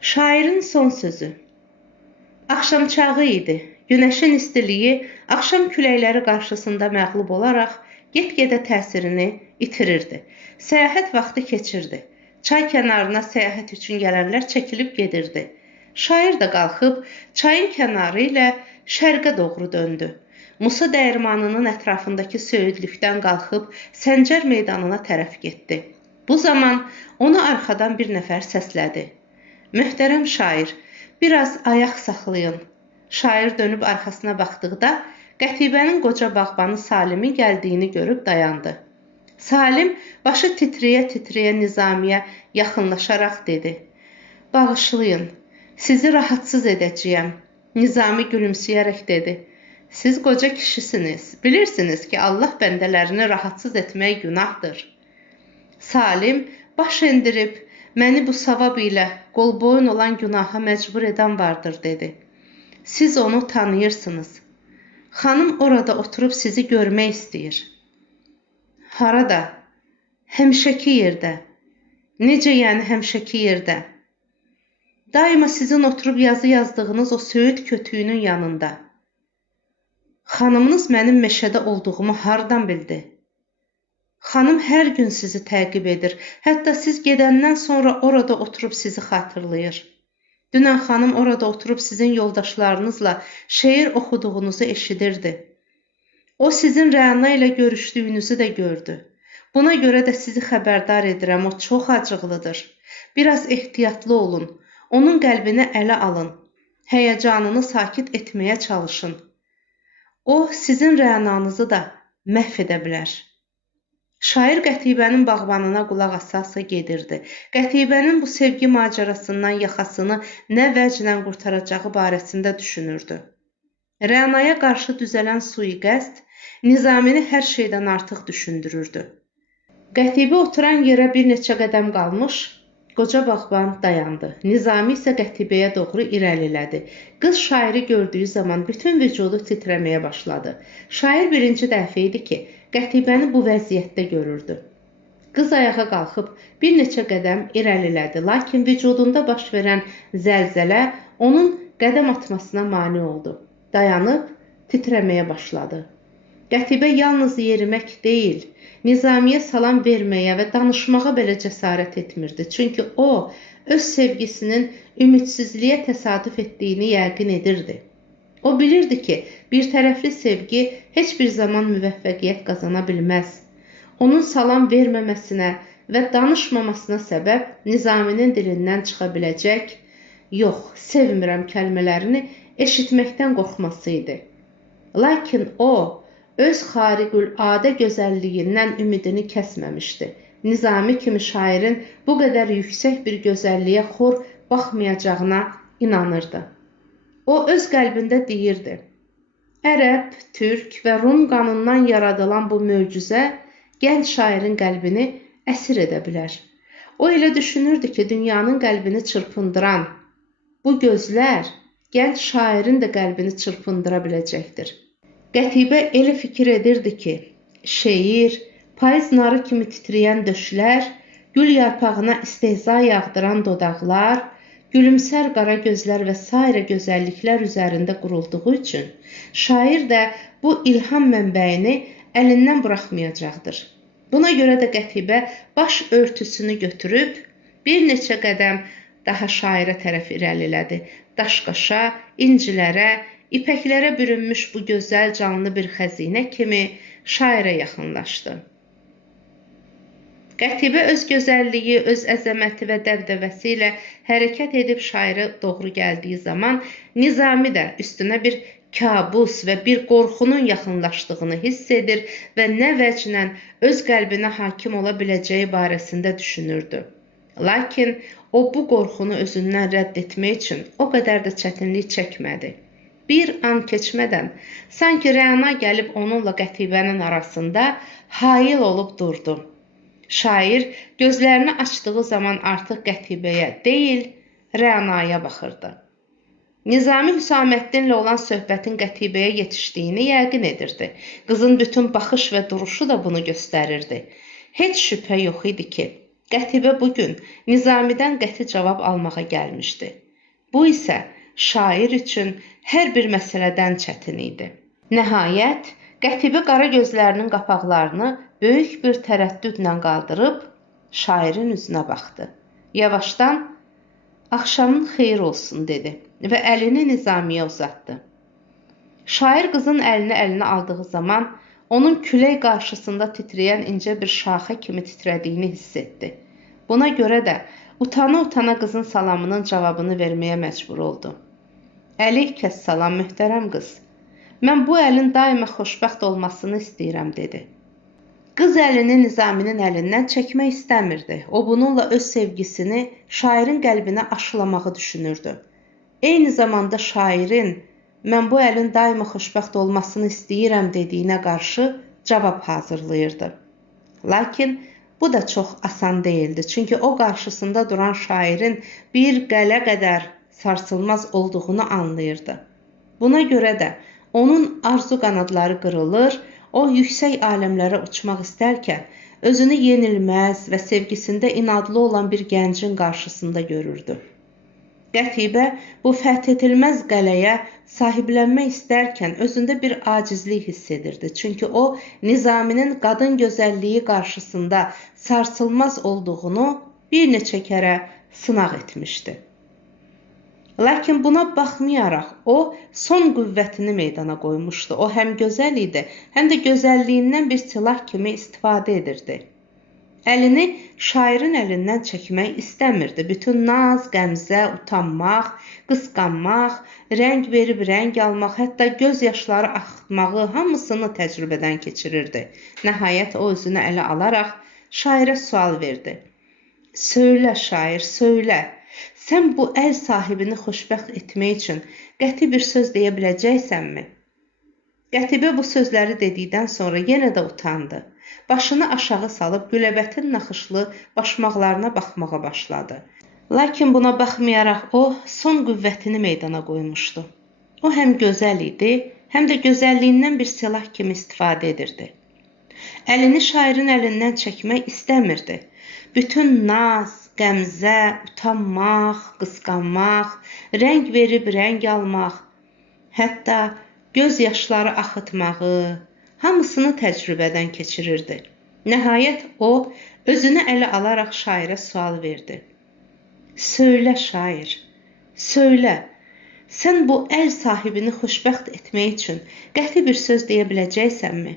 Şairin son sözü. Axşamçağı idi. Günəşin istiliyi axşam küləkləri qarşısında məğlub olaraq get-gedə təsirini itirirdi. Səyahət vaxtı keçirdi. Çay kənarına səyahət üçün gələnlər çəkilib gedirdi. Şair də qalxıb çayın kənarı ilə şərqə doğru döndü. Musa dəyirmanının ətrafındakı söyüdlükdən qalxıb Səncər meydanına tərəf getdi. Bu zaman onu arxadan bir nəfər səslədi. Möhtərəm şair, biraz ayaq saxlayın. Şair dönüb arxasına baxdıqda Qətibənin qoca bağbanı Salimin gəldiyini görüb dayandı. Salim başı titrəyə-titrəyə Nizamiyə yaxınlaşaraq dedi. Bağışlayın, sizi rahatsız edəcəyəm. Nizami gülümsəyərək dedi. Siz qoca kişisiniz, bilirsiniz ki, Allah bəndələrini rahatsız etmək günahdır. Salim baş endirib, məni bu savab ilə qolboyun olan günaha məcbur edən vardır, dedi. Siz onu tanıyırsınız. Xanım orada oturub sizi görmək istəyir. Harada? Həmişəki yerdə. Necə yəni həmişəki yerdə? Daima sizin oturub yazı yazdığınız o söyüd kötüyünün yanında. Xanımınız mənim meşədə olduğumu hardan bildi? Xanım hər gün sizi təqib edir. Hətta siz gedəndən sonra orada oturub sizi xatırlayır. Dünən xanım orada oturub sizin yoldaşlarınızla şeir oxuduğunuzu eşidirdi. O sizin Rəna ilə görüşdüyünüzü də gördü. Buna görə də sizi xəbərdar edirəm, o çox acıqlıdır. Biraz ehtiyatlı olun, onun qəlbini ələ alın, həyəcanını sakit etməyə çalışın. O sizin Rənanızı da məhv edə bilər. Şair Qətibənin bağbanına qulaq asa-asa gedirdi. Qətibənin bu sevgi macərasından yaxasını nə vəclə qurtaracağı barəsində düşünürdü. Rənaya qarşı düzələn sui-qəsd Nizamini hər şeydən artıq düşündürürdü. Qətibə oturan yerə bir neçə qədəm qalmış, qoca bağban dayandı. Nizami isə Qətibəyə doğru irəlilədi. Qız şairi gördüyü zaman bütün vücudu titrəməyə başladı. Şair birinci dəfə idi ki, Qətibəni bu vəziyyətdə görürdü. Qız ayağa qalxıb bir neçə qədəm irəlilədi, lakin vücudunda baş verən zəlzələ onun qədəm atmasına mane oldu. Dayanıb titrəməyə başladı. Qətibə yalnız yerimək deyil, Nizamiyə salam verməyə və danışmağa belə cəsarət etmirdi. Çünki o, öz sevgisinin ümidsizliyə təsadüf etdiyini yəqin edirdi. O bilirdi ki, bir tərəfli sevgi heç bir zaman müvəffəqiyyət qazana bilməz. Onun salam verməməsinə və danışmamasına səbəb Nizaminin dilindən çıxa biləcək, yox, sevmirəm kəlmələrini eşitməkdən qorxması idi. Lakin o, öz xariqül-adə gözəlliyindən ümidini kəsməmişdi. Nizami kimi şairin bu qədər yüksək bir gözəlliyə xor baxmayacağına inanırdı. O öz qəlbində deyirdi. Ərəb, türk və Rum qanından yaradılan bu möcüzə gənc şairin qəlbini əsir edə bilər. O elə düşünürdü ki, dünyanın qəlbini çırpındıran bu gözlər gənc şairin də qəlbini çırpındıra biləcəkdir. Qətibə elə fikir edirdi ki, şeir, payız narı kimi titrəyən döşlər, gül yarpağına istehza yağdıran dodaqlar, gülümsər qara gözlər və sairə gözəlliklər üzərində qurulduğu üçün şair də bu ilham mənbəyini əlindən buraxmayacaqdır. Buna görə də Qətibə baş örtüsünü götürüb bir neçə qədəm daha şairə tərəf irəlilədi. Daşqaşa, incilərə, ipəklərə bürünmüş bu gözəl canlı bir xəzinə kimi şairə yaxınlaşdı. Qətibə öz gözəlliyi, öz əzəməti və dəbdəbəsi ilə hərəkət edib şairə doğru gəldiyi zaman Nizami də üstünə bir kabus və bir qorxunun yaxınlaşdığını hiss edir və nə vəclə öz qəlbinə hakim ola biləcəyi barəsində düşünürdü. Lakin o bu qorxunu özündən rədd etmək üçün o qədər də çətinlik çəkmədi. Bir an keçmədən sanki Rəna gəlib onunla Qətibənin arasında hail olub durdu. Şair gözlərini açdığı zaman artıq Qətibəyə deyil, Rənaya baxırdı. Nizami Hüsaməddinlə olan söhbətin Qətibəyə yetişdiyini yəqin edirdi. Qızın bütün baxış və duruşu da bunu göstərirdi. Heç şübhə yox idi ki, Qətibə bugün Nizamidən qəti cavab almağa gəlmişdi. Bu isə şair üçün hər bir məsələdən çətin idi. Nəhayət, Qətibə qara gözlərinin qapaqlarını böyük bir tərəddüdlə qaldırıb şairin üzünə baxdı. Yavaşdan "Axşamın xeyir olsun" dedi və əlini Nizamiyə uzatdı. Şair qızın əlini əlinə aldığı zaman onun külək qarşısında titrəyən incə bir şaxə kimi titrədiyini hiss etdi. Buna görə də utana-utana qızın salamının cavabını verməyə məcbur oldu. "Ələykəs salam, möhtərəm qız. Mən bu əlin daima xoşbəxt olmasını istəyirəm" dedi. Qız əlini Nizaminin əlindən çəkmək istəmirdi. O bununla öz sevgisini şairin qəlbinə aşılamağı düşünürdü. Eyni zamanda şairin "Mən bu əlin daima xoşbəxt olmasını istəyirəm" dediyinə qarşı cavab hazırlayırdı. Lakin bu da çox asan değildi. Çünki o qarşısında duran şairin bir qələ qədər sarsılmaz olduğunu anlayırdı. Buna görə də onun arzu qanadları qırılır, o yüksək aləmlərə uçmaq istərkən özünü yenilməz və sevgisində inadlı olan bir gəncin qarşısında görürdü. Qətibə bu fəth edilməz qələyə sahiblənmək istərkən özündə bir acizlik hiss edirdi. Çünki o, Nizaminin qadın gözəlliyi qarşısında sarsılmaz olduğunu bir neçə kərə sınaq etmişdi. Lakin buna baxmayaraq, o, son qüvvətini meydana qoymuşdu. O, həm gözəl idi, həm də gözəlliyindən bir silah kimi istifadə edirdi. Əlini şairin əlindən çəkmək istəmirdi. Bütün naz, qəmzə, utanmaq, qısqanmaq, rəng verib rəng almaq, hətta göz yaşları axıtmağı hamısını təcrübədən keçirirdi. Nəhayət o özünü ələ alaraq şairə sual verdi. "Söylə şair, söylə. Sən bu əl sahibini xoşbəxt etmək üçün qəti bir söz deyə biləcəksənmi?" Qətibə bu sözləri dedikdən sonra yenə də utandı. Başını aşağı salıb güləbətin naxışlı başmaqlarına baxmağa başladı. Lakin buna baxmayaraq o son qüvvətini meydana qoymuşdu. O həm gözəl idi, həm də gözəlliyindən bir silah kimi istifadə edirdi. Əlini şairin əlindən çəkmək istəmirdi. Bütün naz, qəmzə, utanmaq, qısqanmaq, rəng verib rəng almaq, hətta göz yaşları axıtmağı, hamısını təcrübədən keçirirdi. Nəhayət o, özünü ələ alaraq şairə sual verdi. "Söylə şair, söylə, sən bu əl sahibini xoşbəxt etmək üçün qəti bir söz deyə biləcəksənmi?"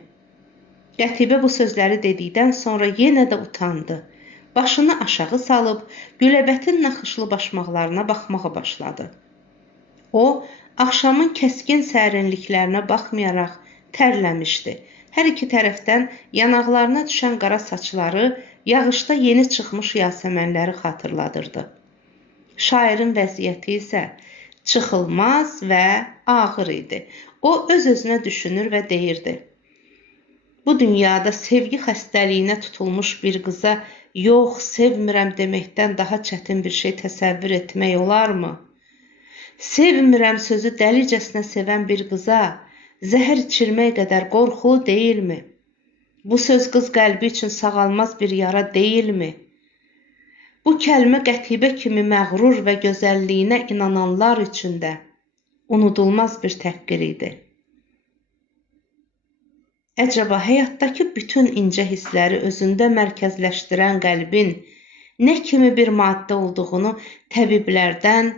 Qətibə bu sözləri dedikdən sonra yenə də utandı. Başını aşağı salıb güləbətin naxışlı başmaqlarına baxmağa başladı. O, axşamın kəskin sərinliklərinə baxmayaraq tərləmişdi. Hər iki tərəfdən yanaqlarına düşən qara saçları yağışda yeni çıxmış yasəmənləri xatırladırdı. Şairin vəziyyəti isə çıxılmaz və ağır idi. O, öz-özünə düşünür və deyirdi. Bu dünyada sevgi xəstəliyinə tutulmuş bir qıza yox, sevmirəm deməkdən daha çətin bir şey təsəvvür etmək olarmı? Sevmirəm sözü dəlicəsinə sevən bir qıza zəhər içirmək qədər qorxulu deyilmi? Bu söz qız qəlbi üçün sağalmaz bir yara deyilmi? Bu kəlmə Qətibə kimi məğrur və gözəlliyinə inananlar üçün də unudulmaz bir təhqir idi. Əcəba həyatdakı bütün incə hissləri özündə mərkəzləşdirən qəlbin nə kimi bir maddə olduğunu təbiblərdən,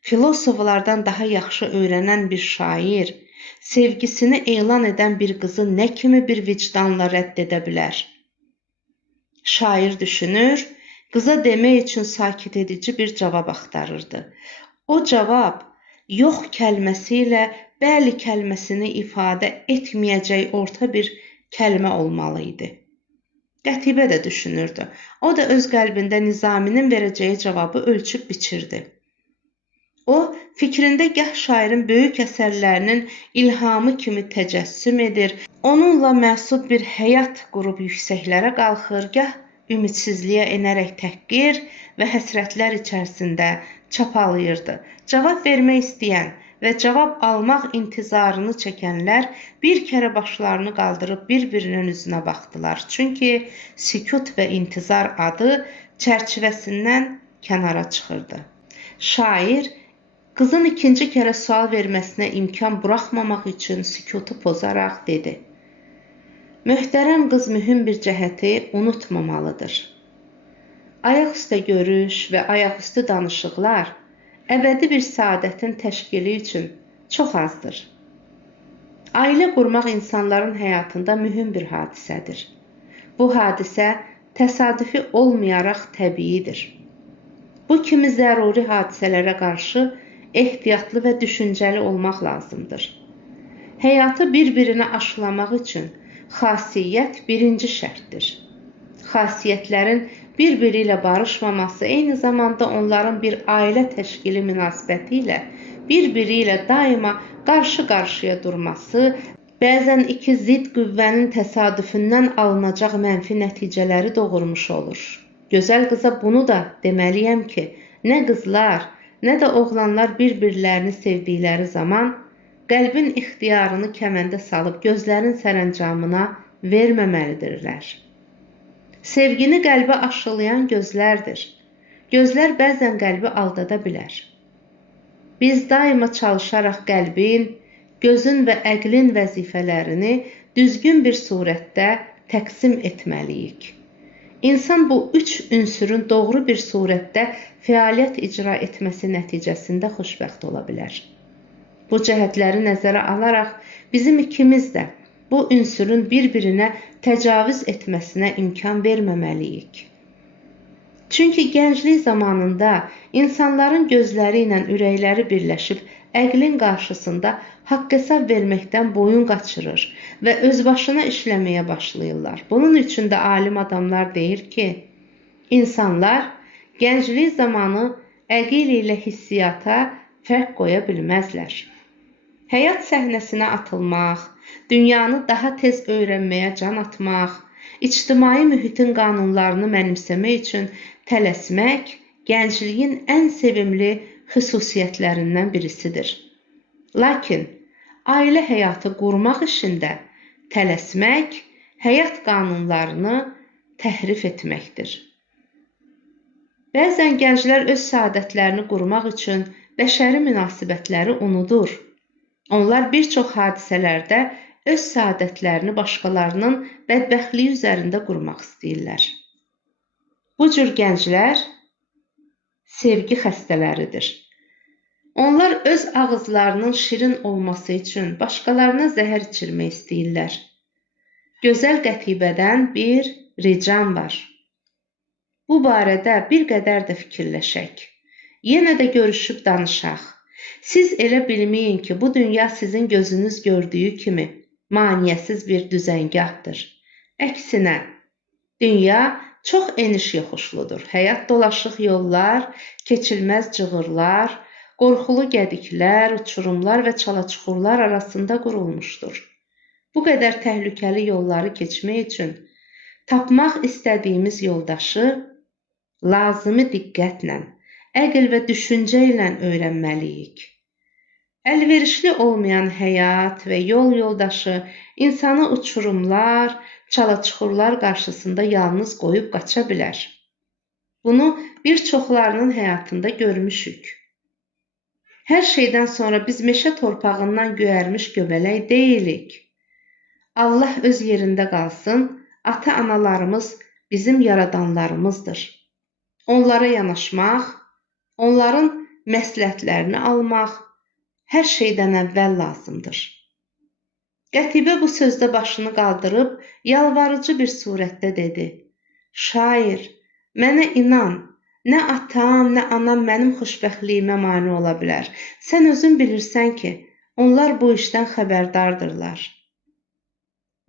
filosoflardan daha yaxşı öyrənən bir şair, sevgisini elan edən bir qızı nə kimi bir vicdanla rədd edə bilər? Şair düşünür, qıza demək üçün sakit edici bir cavab axtarırdı. O cavab, yox kəlməsi ilə bəli kəlməsini ifadə etməyəcək orta bir kəlmə olmalı idi. Qətibə də düşünürdü. O da öz qəlbində Nizaminin verəcəyi cavabı ölçüb biçirdi. O, fikrində gah şairin böyük əsərlərinin ilhamı kimi təcəssüm edir, onunla məsud bir həyat qurub yüksəklərə qalxır, gah ümidsizliyə enərək təhqir və həsrətlər içərisində çapalayırdı. Cavab vermək istəyən və cavab almaq intizarını çəkənlər bir kərə başlarını qaldırıb bir-birinin üzünə baxdılar. Çünki sükut və intizar adı çərçivəsindən kənara çıxırdı. Şair qızın ikinci kərə sual verməsinə imkan buraxmamaq üçün sükutu pozaraq dedi: "Möhtərəm qız mühüm bir cəhəti unutmamalıdır. Ayaqüstə görüş və ayaqüstü danışıqlar əbədi bir saadətin təşkili üçün çox azdır. Ailə qurmaq insanların həyatında mühüm bir hadisədir. Bu hadisə təsadüfi olmayaraq təbiidir. Bu kimi zəruri hadisələrə qarşı ehtiyatlı və düşüncəli olmaq lazımdır. Həyatı bir-birinə aşılamaq üçün xasiyyət birinci şərtdir. Xasiyyətlərin bir-biri ilə barışmaması eyni zamanda onların bir ailə təşkili münasibəti ilə bir-biri ilə daima qarşı-qarşıya durması, bəzən iki zidd qüvvənin təsadüfündən alınacaq mənfi nəticələri doğurmuş olur. Gözəl qıza bunu da deməliyəm ki, nə qızlar, nə də oğlanlar bir-birlərini sevdikləri zaman qəlbin ixtiyarını kəməndə salıb gözlərin sərəncamına verməməlidirlər. Sevgini qəlbə aşılayan gözlərdir. Gözlər bəzən qəlbi aldada bilər. Biz daima çalışaraq qəlbin, gözün və əqlin vəzifələrini düzgün bir surətdə təqsim etməliyik. İnsan bu üç ünsürün doğru bir surətdə fəaliyyət icra etməsi nəticəsində xoşbəxt ola bilər. Bu cəhətləri nəzərə alaraq bizim ikimiz də bu ünsürün bir-birinə təcavüz etməsinə imkan verməməliyik. Çünki gənclik zamanında insanların gözləri ilə ürəkləri birləşib əqlin qarşısında haqq hesab verməkdən boyun qaçırır və özbaşına işləməyə başlayırlar. Bunun üçün də alim adamlar deyir ki, insanlar gənclik zamanı əqil ilə hissiyata fərq qoya bilməzlər. Həyat səhnəsinə atılmaq, dünyanı daha tez öyrənməyə can atmaq, ictimai mühitin qanunlarını mənimsəmək üçün tələsmək gəncliyin ən sevimli xüsusiyyətlərindən birisidir. Lakin ailə həyatı qurmaq işində tələsmək həyat qanunlarını təhrif etməkdir. Bəzən gənclər öz saadətlərini qurmaq üçün bəşəri münasibətləri unudur. Onlar bir çox hadisələrdə öz saadətlərini başqalarının bədbəxtliyi üzərində qurmaq istəyirlər. Bu cür gənclər sevgi xəstələridir. Onlar öz ağızlarının şirin olması üçün başqalarına zəhər içirmək istəyirlər. Gözəl Qətibədən bir ricam var. Bu barədə bir qədər də fikirləşək. Yenə də görüşüb danışaq. Siz elə bilməyin ki, bu dünya sizin gözünüz gördüyü kimi maneəsiz bir düzəngahdır. Əksinə, dünya çox eniş-yoxuşludur. Həyat dolaşıq yollar, keçilməz cığırlar, qorxulu qədiklər, uçurumlar və çalaçuxurlar arasında qurulmuşdur. Bu qədər təhlükəli yolları keçmək üçün tapmaq istədiyimiz yoldaşı lazımi diqqətlə, əql və düşüncə ilə öyrənməliyik. Əlverişli olmayan həyat və yol yoldaşı insanı uçurumlar, çalaçuxurlar qarşısında yalnız qoyub qaça bilər. Bunu bir çoxlarının həyatında görmüşük. Hər şeydən sonra biz meşə torpağından göyərmiş göbələk deyilik. Allah öz yerində qalsın, ata-analarımız bizim yaradanlarımızdır. Onlara yanaşmaq, onların məsləhətlərini almaq hər şeydən əvvəl lazımdır. Qətibə bu sözdə başını qaldırıb, yalvarıcı bir surətdə dedi: "Şair, mənə inan, nə atam, nə anam mənim xoşbəxtliyimə mane ola bilər. Sən özün bilirsən ki, onlar bu işdən xəbərdardırlar."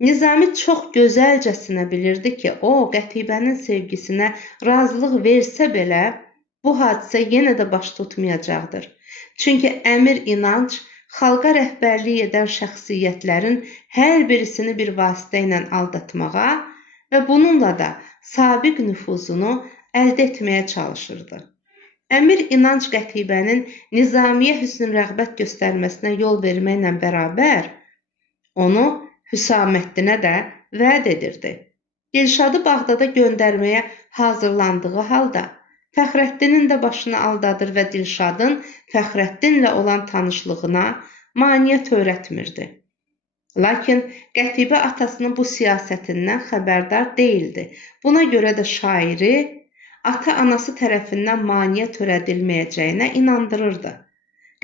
Nizami çox gözəlcəsinə bilirdi ki, o, Qətibənin sevgisinə razılıq versə belə, bu hadisə yenə də baş tutmayacaqdır. Çünki əmir inanc, xalqa rəhbərlik edən şəxsiyyətlərin hər birisini bir vasitə ilə aldatmağa və bununla da sabiq nüfuzunu əldə etməyə çalışırdı. Əmir inanc Qətibənin Nizamiyə hüsn-rəğbət göstərməsinə yol verməklə bərabər, onu Hüsaməddinə də vəd edirdi. Dilşadı Bağdada göndərməyə hazırlandığı halda Fəxrəddinin də başını aldadır və Dilşadın Fəxrəddinlə olan tanışlığına maneə törətmirdi. Lakin Qətibə atasının bu siyasətindən xəbərdar deyildi. Buna görə də şairi ata-anası tərəfindən maneə törədilməyəcəyinə inandırırdı.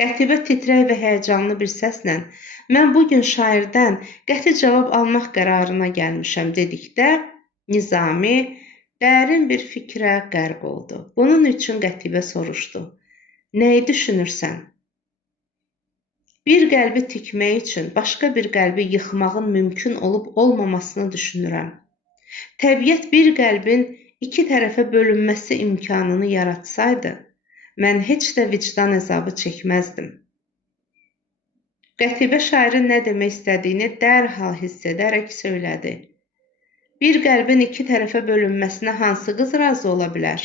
Qətibə titrək və həyəcanlı bir səslə "Mən bugün şairdən qəti cavab almaq qərarına gəlmişəm" dedikdə Nizami dərin bir fikrə qərq oldu. Bunun üçün Qətibə soruşdu: "Nəyi düşünürsən?" "Bir qəlbi tikmək üçün başqa bir qəlbi yıxmağın mümkün olub olmamasını düşünürəm. Təbiət bir qəlbin iki tərəfə bölünməsi imkanını yaratsaydı, mən heç də vicdan əzabı çəkməzdim." Qətibə şairin nə demək istədiyini dərhal hiss edərək söylədi: "Bir qəlbin iki tərəfə bölünməsinə hansı qız razı ola bilər?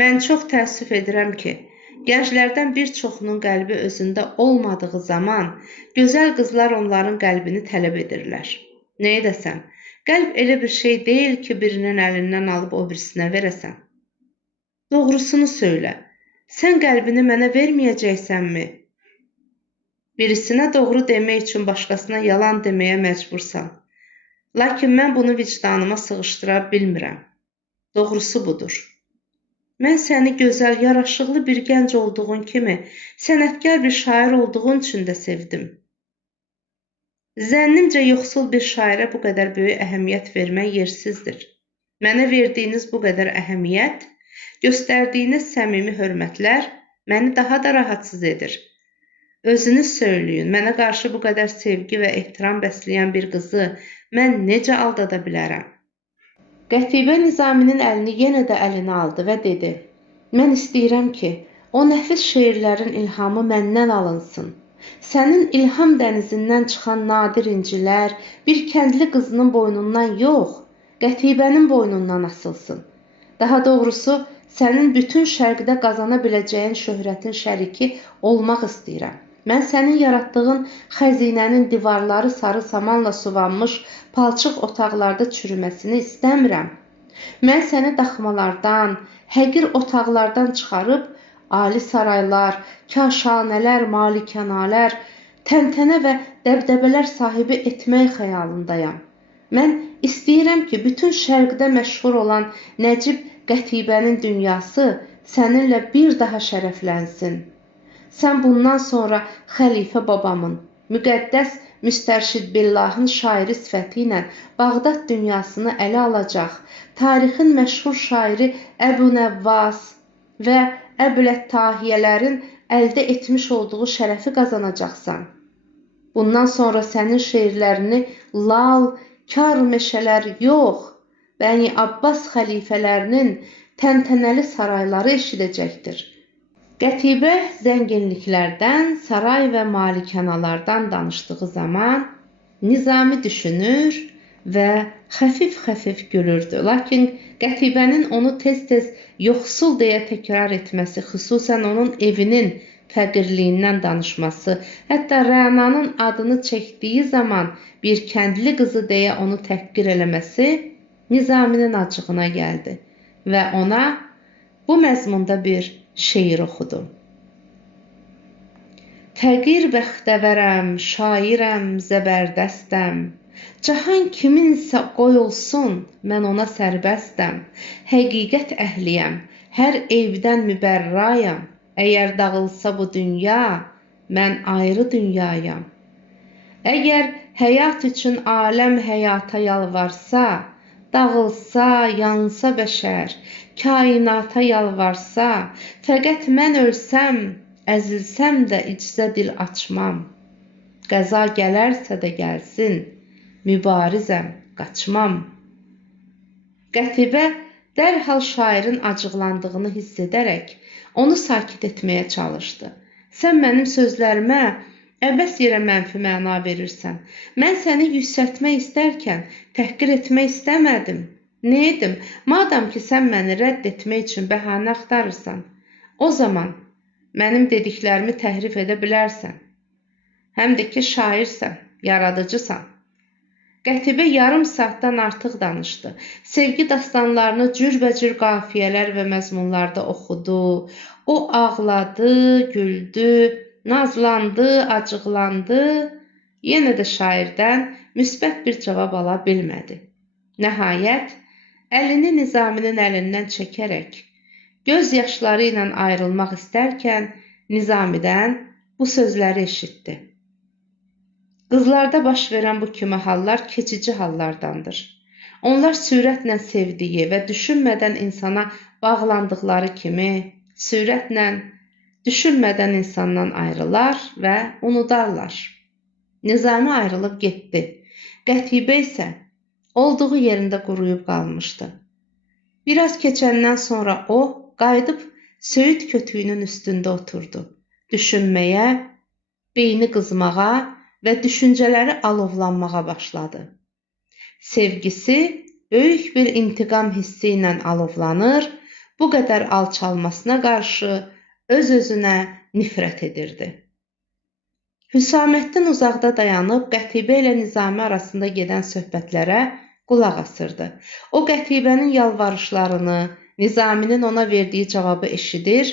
Mən çox təəssüf edirəm ki, gənclərdən bir çoxunun qəlbi özündə olmadığı zaman gözəl qızlar onların qəlbini tələb edirlər. Nə edəsən? Qəlb elə bir şey deyil ki, birinin əlindən alıb o birisinə verəsən. Doğrusunu söylə. Sən qəlbini mənə verməyəcəksənmi? Birisinə doğru demək üçün başqasına yalan deməyə məcbursan. Lakin mən bunu vicdanıma sığışdıra bilmirəm. Doğrusu budur. Mən səni gözəl, yaraşıqlı bir gənc olduğun kimi, sənətkar bir şair olduğun üçün də sevdim. Zənnimcə yoxsul bir şairə bu qədər böyük əhəmiyyət vermək yersizdir. Mənə verdiyiniz bu qədər əhəmiyyət, göstərdiyiniz səmimi hörmətlər məni daha da rahatsız edir. Özünüz söyləyin, mənə qarşı bu qədər sevgi və ehtiram bəsləyən bir qızı mən necə aldada bilərəm? Qətibə Nizaminin əlini yenə də əlinə aldı və dedi: "Mən istəyirəm ki, o nəfis şeirlərin ilhamı məndən alınsın. Sənin ilham dənizindən çıxan nadir incilər bir kəndli qızının boynundan yox, Qətibənin boynundan asılsın. Daha doğrusu, sənin bütün şərqdə qazana biləcəyin şöhrətin şəriki olmaq istəyirəm. Mən sənin yaratdığın xəzinənin divarları sarı samanla suvanmış palçıq otaqlarda çürüməsini istəmirəm. Mən səni daxmalardan, həqir otaqlardan çıxarıb, ali saraylar, kaşanələr, malikanalər, təntənə və dəbdəbələr sahibi etmək xəyalındayam. Mən istəyirəm ki, bütün şərqdə məşhur olan Nəcib Qətibənin dünyası səninlə bir daha şərəflənsin. Sən bundan sonra xəlifə babamın, müqəddəs Müstərşid Billahın şairi sifəti ilə Bağdad dünyasını ələ alacaq, tarixin məşhur şairi Əbu Nəvvas və Əbülət-Tahiyələrin əldə etmiş olduğu şərəfi qazanacaqsan. Bundan sonra sənin şeirlərini lal, kar meşələr yox, Bəni Abbas xəlifələrinin təntənəli sarayları eşidəcəkdir." Qətibə zənginliklərdən, saray və malikanalardan danışdığı zaman Nizami düşünür və xəfif-xəfif gülürdü. Lakin Qətibənin onu tez-tez yoxsul deyə təkrar etməsi, xüsusən onun evinin fəqirliyindən danışması, hətta Rənanın adını çəkdiyi zaman bir kəndli qızı deyə onu təhqir eləməsi Nizaminin acığına gəldi və ona bu məzmunda bir şeir oxudu. Fəqir bəxtəvərəm, şairəm, zəbərdəstəm. Cahan kiminsə qoy olsun, mən ona sərbəstəm. Həqiqət əhliyəm, hər eybdən mübərrayam. Əgər dağılsa bu dünya, mən ayrı dünyayam. Əgər həyat üçün aləm həyata yalvarsa, dağılsa, yansa bəşər, kainata yalvarsa, fəqət mən ölsəm, əzilsəm də iczə dil açmam. Qəza gələrsə də gəlsin, mübarizəm, qaçmam. Qətibə dərhal şairin acıqlandığını hiss edərək onu sakit etməyə çalışdı. Sən mənim sözlərimə əbəs yerə mənfi məna verirsən. Mən səni yüksəltmək istərkən təhqir etmək istəmədim. Nə edim? Madam ki, sən məni rədd etmək üçün bəhanə axtarırsan, o zaman mənim dediklərimi təhrif edə bilərsən. Həm də ki, şairsən, yaradıcısan. Qətibə yarım saatdan artıq danışdı. Sevgi dastanlarını cürbəcür qafiyələr və məzmunlarda oxudu. O ağladı, güldü, nazlandı, acıqlandı. Yenə də şairdən müsbət bir cavab ala bilmədi. Nəhayət, əlini Nizaminin əlindən çəkərək, göz yaşları ilə ayrılmaq istərkən Nizamidən bu sözləri eşitdi. Qızlarda baş verən bu kimi hallar keçici hallardandır. Onlar sürətlə sevdiyi və düşünmədən insana bağlandıqları kimi, sürətlə düşünmədən insandan ayrılar və unudarlar. Nizami ayrılıb getdi. Qətibə isə olduğu yerində quruyub qalmışdı. Biraz keçəndən sonra o, qayıdıb söyüd kötüyünün üstündə oturdu. Düşünməyə, beyni qızmağa və düşüncələri alovlanmağa başladı. Sevgisi böyük bir intiqam hissi ilə alovlanır, bu qədər alçalmasına qarşı öz-özünə nifrət edirdi. Hüsaməddin uzaqda dayanıb Qətibə ilə Nizami arasında gedən söhbətlərə qulaq asırdı. O Qətibənin yalvarışlarını, Nizaminin ona verdiyi cavabı eşidir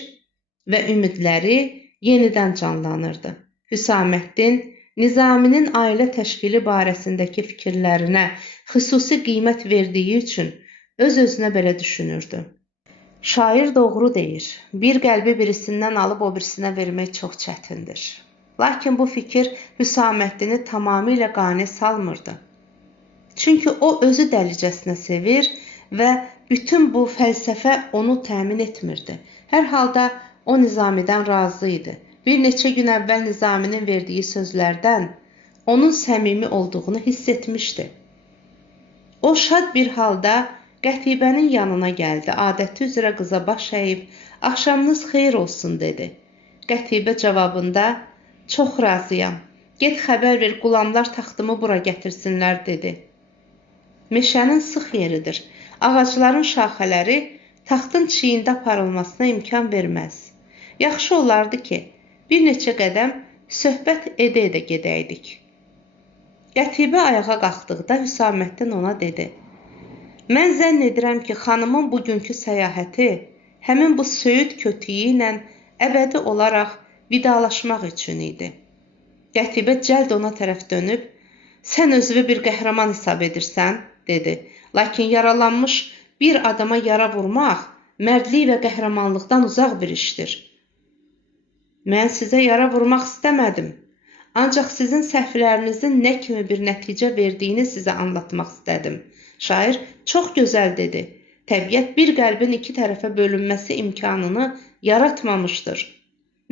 və ümidləri yenidən canlanırdı. Hüsaməddin Nizaminin ailə təşkili barəsindəki fikirlərinə xüsusi qiymət verdiyi üçün öz-özünə belə düşünürdü. Şair doğru deyir, bir qəlbi birisindən alıb o birisinə vermək çox çətindir. Lakin bu fikir Hüsaməddini tamamilə qane salmırdı. Çünki o özü dəlicəsinə sevir və bütün bu fəlsəfə onu təmin etmirdi. Hər halda o Nizamidən razı idi. Bir neçə gün əvvəl Nizaminin verdiyi sözlərdən onun səmimi olduğunu hiss etmişdi. O şad bir halda Qətibənin yanına gəldi. Adəti üzrə qıza baş əyib, axşamınız xeyir olsun dedi. Qətibə cavabında, çox razıyam. Get xəbər ver, qulamlar taxtımı bura gətirsinlər dedi. Meşənin sıx yeridir. Ağacların şaxələri taxtın çiyində aparılmasına imkan verməz. Yaxşı olardı ki, bir neçə qədəm söhbət edə-edə gedəydik. Qətibə ayağa qalxdıqda Hüsaməddin ona dedi. Mən zənn edirəm ki, xanımın bugünkü səyahəti həmin bu söyüd kötüyü ilə əbədi olaraq vidalaşmaq üçün idi. Qətibə cəld ona tərəf dönüb, sən özünü bir qəhrəman hesab edirsən, dedi. Lakin yaralanmış bir adama yara vurmaq mərdlik və qəhrəmanlıqdan uzaq bir işdir. Mən sizə yara vurmaq istəmədim. Ancaq sizin səhvlərinizin nə kimi bir nəticə verdiyini sizə anlatmaq istədim. Şair çox gözəl dedi. Təbiət bir qəlbin iki tərəfə bölünməsi imkanını yaratmamışdır.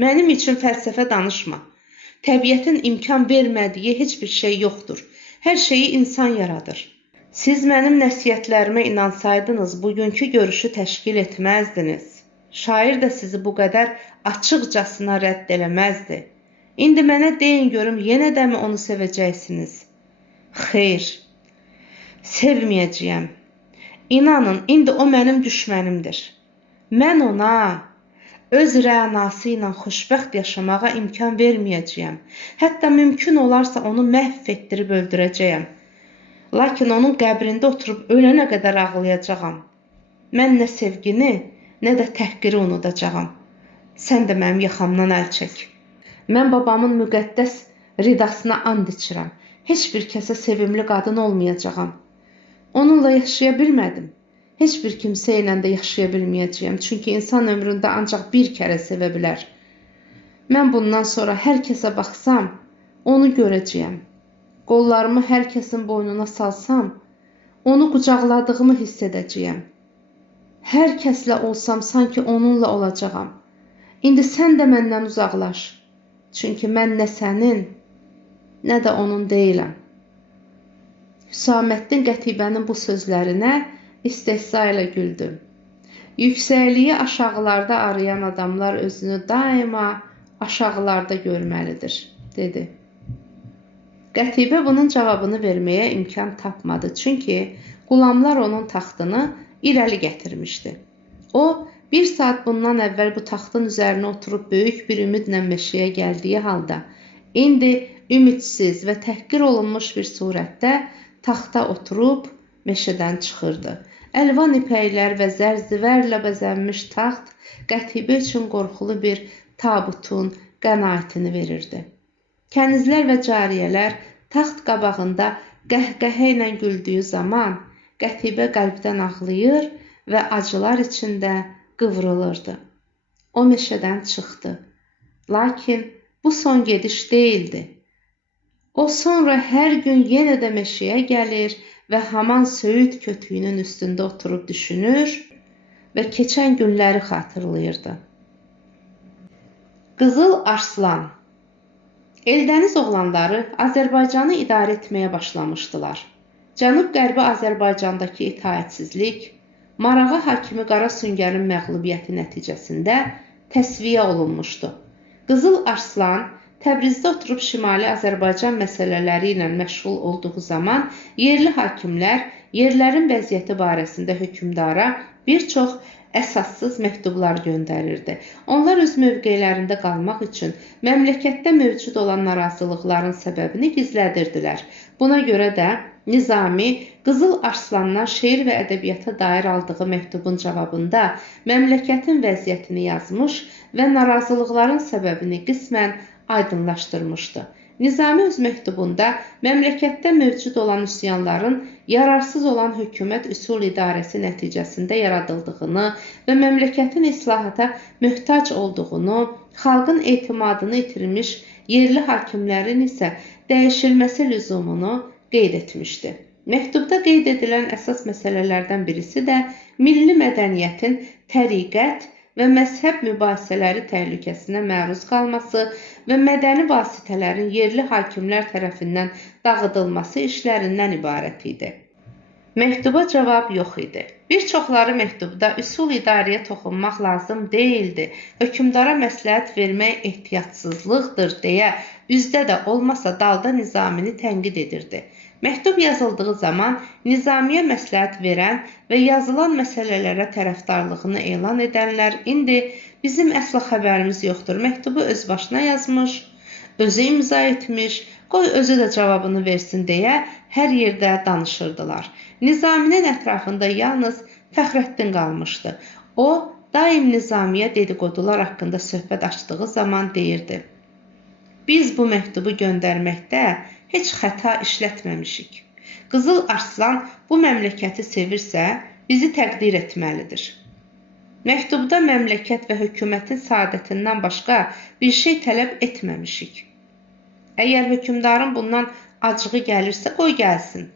Mənim üçün fəlsəfə danışma. Təbiətin imkan vermədiyi heç bir şey yoxdur. Hər şeyi insan yaradır. Siz mənim nəsihətlərimə inansaydınız, bugünkü görüşü təşkil etməzdiniz. Şair də sizi bu qədər açıqcasına rədd eləməzdi. İndi mənə deyin görüm, yenə də mi onu sevəcəksiniz? Xeyr, sevməyəcəyəm. İnanın, indi o mənim düşmənimdir. Mən ona öz rənası ilə xoşbəxt yaşamağa imkan verməyəcəyəm. Hətta mümkün olarsa onu məhv etdirib öldürəcəyəm. Lakin onun qəbrində oturub ölənə qədər ağlayacağam. Mən nə sevgini, nə də təhqiri unudacağam. Sən də mənim yaxamdan əl çək. Mən babamın müqəddəs ridasına and içirəm. Heç bir kəsə sevimli qadın olmayacağam. Onunla yaşaya bilmədim. Heç bir kimsə ilə də yaşaya bilməyəcəyəm. Çünki insan ömründə ancaq bir kərə sevə bilər. Mən bundan sonra hər kəsə baxsam, onu görəcəyəm. Qollarımı hər kəsin boynuna salsam, onu qucaqladığımı hiss edəcəyəm. Hər kəslə olsam, sanki onunla olacağam. İndi sən də məndən uzaqlaş. Çünki mən nə sənin, nə də onun deyiləm. Hüsaməddin Qətibənin bu sözlərinə istehza ilə güldü. Yüksəkliyi aşağılarda arayan adamlar özünü daima aşağılarda görməlidir, dedi. Qətibə bunun cavabını verməyə imkan tapmadı, çünki qulamlar onun taxtını irəli gətirmişdi. O, bir saat bundan əvvəl bu taxtın üzərinə oturub böyük bir ümidlə meşəyə gəldiyi halda, indi ümidsiz və təhqir olunmuş bir surətdə taxta oturub meşədən çıxırdı. Əlvan ipəklər və zərzivərlə bəzənmiş taxt Qətibə üçün qorxulu bir tabutun qənaətini verirdi. Kənizlər və cariyələr taxt qabağında qəhqəhə ilə güldüyü zaman Qətibə qəlbdən ağlayır və acılar içində qıvrılırdı. O meşədən çıxdı. Lakin bu son gediş deyildi. O sonra hər gün yenə də meşəyə gəlir və haman söyüd kötüyünün üstündə oturub düşünür və keçən günləri xatırlayırdı. Qızıl Arslan. Eldəniz oğlanları Azərbaycanı idarə etməyə başlamışdılar. Cənub-Qərbi Azərbaycandakı itaətsizlik, Marağa hakimi Qara Süngərin məğlubiyyəti nəticəsində təsviyə olunmuşdu. Qızıl Arslan Təbrizdə oturub Şimali Azərbaycan məsələləri ilə məşğul olduğu zaman yerli hakimlər yerlərin vəziyyəti barəsində hökmdara bir çox əsassız məktublar göndərirdi. Onlar öz mövqelərində qalmaq üçün məmləkətdə mövcud olan narazılıqların səbəbini gizlədirdilər. Buna görə də Nizami Qızıl Arslandan şeir və ədəbiyyata dair aldığı məktubun cavabında məmləkətin vəziyyətini yazmış və narazılıqların səbəbini qismən aydınlaşdırmışdı. Nizami öz məktubunda məmləkətdə mövcud olan üsyanların yararsız olan hökumət üsul idarəsi nəticəsində yaradıldığını və məmləkətin islahata möhtac olduğunu, xalqın etimadını itirmiş yerli hakimlərin isə dəyişilməsi lüzumunu qeyd etmişdi. Məktubda qeyd edilən əsas məsələlərdən birisi də milli mədəniyyətin təriqət və məzhəb mübahisələri təhlükəsinə məruz qalması və mədəni vasitələrin yerli hakimlər tərəfindən dağıdılması işlərindən ibarət idi. Məktuba cavab yox idi. Bir çoxları məktubda üsul idarəyə toxunmaq lazım deyildi, hökmdara məsləhət vermək ehtiyatsızlıqdır deyə üzdə də olmasa dalda Nizamini tənqid edirdi. Məktub yazıldığı zaman Nizamiyə məsləhət verən və yazılan məsələlərə tərəfdarlığını elan edənlər indi bizim əsla xəbərimiz yoxdur, məktubu öz başına yazmış, özü imza etmiş, qoy özü də cavabını versin deyə hər yerdə danışırdılar. Nizaminin ətrafında yalnız Fəxrəddin qalmışdı. O, daim Nizamiyə dedikodular haqqında söhbət açdığı zaman deyirdi: "Biz bu məktubu göndərməkdə heç xəta işlətməmişik. Qızıl Arslan bu məmləkəti sevirsə, bizi təqdir etməlidir. Məktubda məmləkət və hökumətin saadətindən başqa bir şey tələb etməmişik. Əgər hökmdarın bundan acığı gəlirsə, qoy gəlsin.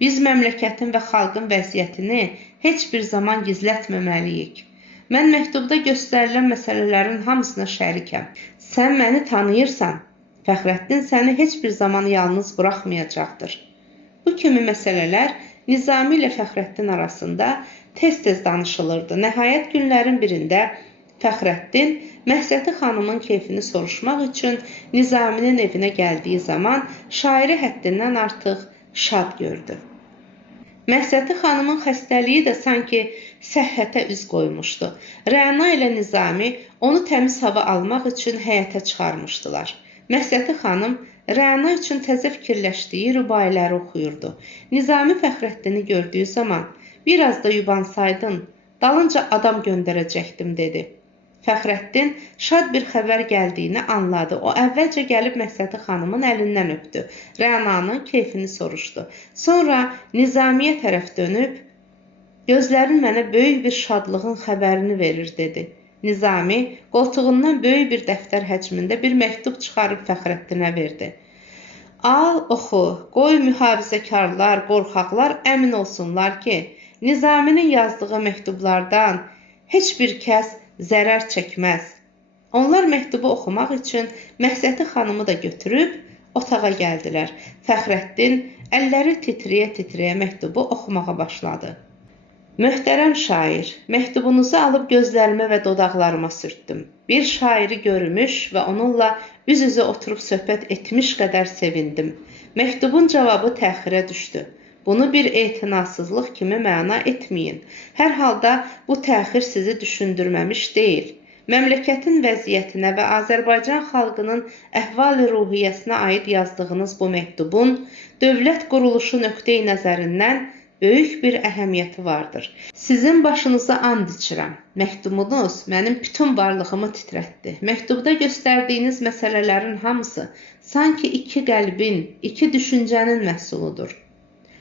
Biz məmləkətin və xalqın vəziyyətini heç bir zaman gizlətməməliyik. Mən məktubda göstərilən məsələlərin hamısına şərikəm. Sən məni tanıyırsan. Fəxrəddin səni heç bir zaman yalnız buraxmayacaqdır." Bu kimi məsələlər Nizami ilə Fəxrəddin arasında tez-tez danışılırdı. Nəhayət günlərin birində Fəxrəddin Məhsəti xanımın keyfini soruşmaq üçün Nizaminin evinə gəldiyi zaman şairi həddindən artıq şad gördü. Məhsəti xanımın xəstəliyi də sanki səhhətə üz qoymuşdu. Rəna ilə Nizami onu təmiz hava almaq üçün həyətə çıxarmışdılar. Məhsəti xanım Rəna üçün təzə fikirləşdiyi rübailəri oxuyurdu. Nizami Fəxrəddini gördüyü zaman "Biraz da yubansaydın, dalınca adam göndərəcəkdim" dedi. Fəxrəddin şad bir xəbər gəldiyini anladı. O əvvəlcə gəlib Məhsəti xanımın əlindən öpdü. Rənanın keyfini soruşdu. Sonra Nizamiyə tərəf dönüb "Gözlərin mənə böyük bir şadlığın xəbərini verir" dedi. Nizami qoltuğundan böyük bir dəftər həcmində bir məktub çıxarıb Fəxrəddinə verdi. "Al, oxu, qoy mühafizəkarlar, qorxaqlar əmin olsunlar ki, Nizaminin yazdığı məktublardan heç bir kəs zərər çəkməz." Onlar məktubu oxumaq üçün Məhsəti xanımı da götürüb otağa gəldilər. Fəxrəddin əlləri titrəyə-titrəyə məktubu oxumağa başladı. "Möhtərəm şair, məktubunuzu alıb gözlərimə və dodaqlarıma sürtdüm. Bir şairi görmüş və onunla üz-üzə oturub söhbət etmiş qədər sevindim. Məktubun cavabı təxirə düşdü. Bunu bir etinasızlıq kimi məna etməyin. Hər halda bu təxir sizi düşündürməmiş deyil. Məmləkətin vəziyyətinə və Azərbaycan xalqının əhval-ruhiyyəsinə aid yazdığınız bu məktubun dövlət quruluşu nöqteyi-nəzərindən böyük bir əhəmiyyəti vardır. Sizin başınıza and içirəm. Məktubunuz mənim bütün varlığımı titrətdi. Məktubda göstərdiyiniz məsələlərin hamısı sanki iki qəlbin, iki düşüncənin məhsuludur.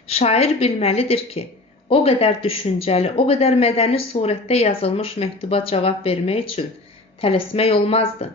Şair bilməlidir ki, o qədər düşüncəli, o qədər mədəni surətdə yazılmış məktuba cavab vermək üçün tələsmək olmazdı.